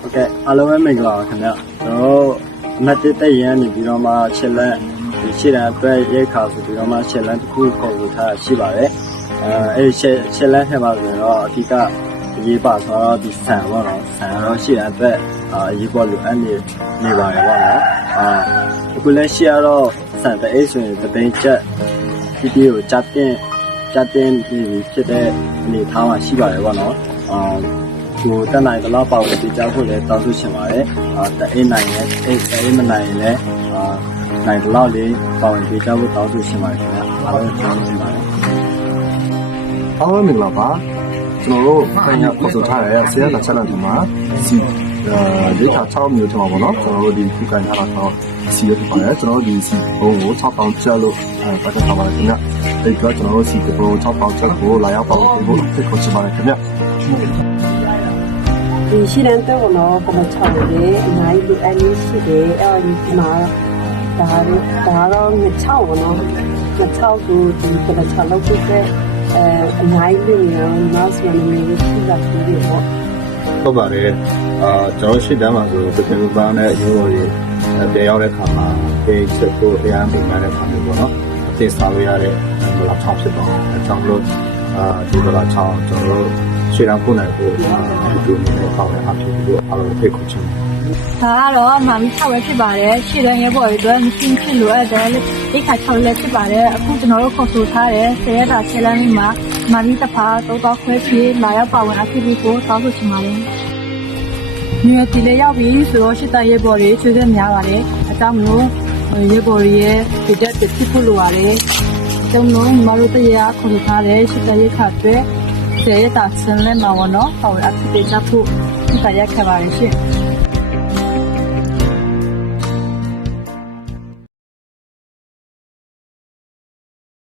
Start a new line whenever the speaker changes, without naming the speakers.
ဟုတ်ကဲ့အားလုံးပဲမင်္ဂလာပါခင်ဗျကျွန်တော်တို့အမတ်တစ်တက်ရန်နေပြီးတော့မှရှစ်လက်ဒီရှစ်တန်းအတွက်ရဲခါဆိုပြီးတော့မှရှစ်လက်တစ်ခုခေါ်လို့ထားတာရှိပါတယ်အဲအဲ့ဒီရှစ်ရှစ်လက်ထဲမှာဆိုရင်တော့အဓိကရေးပါဆိုတော့ဒီဆန်ပေါ့နော်ဆန်တော့ရှစ်တန်းအတွက်အာရေးပေါ်လိုအပ်နေနေပါတယ်ပေါ့နော်အာအခုလက်ရှိကတော့ဆန်တအိတ်ဆိုရင်တသိန်းချက်ဒီဒီကိုကြတင် ကြတင်ပြီးဖြစ်တဲ့အနေထားမှာရှိပါတယ်ပေါ့နော်အာကိုတက်နိုင်သလားပါဝင်ပြကြဖို့လည်းတောင်းဆိုချင်ပါတယ်။အာတအိမ်နိုင်လည်းအိမ်အိမ်မနိုင်ရင်လည်းအာနိုင်သလောက်လေးပါဝင်ပြကြဖို့တောင်းဆိုချင်ပါတယ်ခင်ဗျာ။အားလုံးတောင်းဆိုပါတယ်
အားလုံးမင်္ဂလာပါကျွန်တော်တို့ခိုင်ရပေါ်ဆိုထားတဲ့ဆရာက channel ဒီမှာစီအဲ ဒေတာ6မျိုးထမှာပေါ့နော်ကျွန်တော်တို့ဒီခုကန်ထားတာတော့စီရဖြစ်ပါတယ်ကျွန်တော်တို့ဒီစီဘုံကို6ပေါင်ကျပ်လို့အဲပတ်သက်ထားပါတယ်ခင်ဗျဒီကကျွန်တော်တို့စီဘုံ6ပေါင်ကျပ်ကိုလာရောက်ပါဝင်ဖို့ဖိတ်ခေါ်ချင်ပါတယ်ခင်ဗျ
ဒီရှိတဲ့တော့တော့ပမချောက်တယ်အများကြီးလိုအပ်နေရှိတယ်အဲ့ဒီမှာဒါတော့ဒါတော့မချောက်ဘူးနော်မချောက်ဘူးဒီပမချောက်လောက်ဖြစ်တဲ့အဲအများကြီးလိုနေတော့နောက်ဆိုရင်လည်းရှိတာဖြစ်တယ်ပေါ့
ဟုတ်ပါတယ်အာကျွန်တော်ရှစ်တန်းမှာဆိုတကယ်လို့ပန်းနဲ့ရိုးရိုးရေးပြန်ရောက်တဲ့ခါမှာပေချက်ကိုအရန်ပြင်တဲ့ခါမျိုးပေါ့နော်အသိစားလို့ရတဲ့ဘလာချောင်းဖြစ်တော့အကြောင်းလို့အာဒီဘလာချောင်းကျွန်တော်တို့ရှစ်တန်းပို့နိုင်ဖို့အာဒီလိုမျိုးပေါင်းတဲ့အဖြစ်ပြီးတော့အားလုံးဖိတ်ခေါ်ချင်တယ်
ဒါကတော့မာမီ6ပဲဖြစ်ပါတယ်ရှေ့တန်းရဲဘော်တွေအတွက်မရှင်းဖြစ်လို့ရတယ်ဒီခါ6လည်းဖြစ်ပါတယ်အခုကျွန်တော်တို့ခေါ်ဆိုထားတဲ့ဆရဲတာချဲလန်းလေးမှာ မာမီတစ်ဖာတော့တော့ခွဲပြီးလာရောက်ပါဝင်အဖြစ်ပြီးကိုတောင်းဆိုချင်ပါတယ်။မြေတီလေးရောက်ပြီဆိုတော့ရှစ်တန်းရဲဘော်တွေချွေးခဲ့များပါတယ်အကြောင်းမလို့ရဲဘော်တွေရဲ့ဒီတက်တစ်ဖြစ်ဖို့လိုပါတယ်။ကျွန်တော်တို့မတို့တရားခေါ်ဆိုထားတဲ့ရှစ်တန်းရဲခါအတွက်ဆရဲတာဆင်းလဲမှာပေါ့နော်။ဟောအဖြစ်ပြီးချဖို့ဒီကရက်ခဲ့ပါတယ်ရှင်။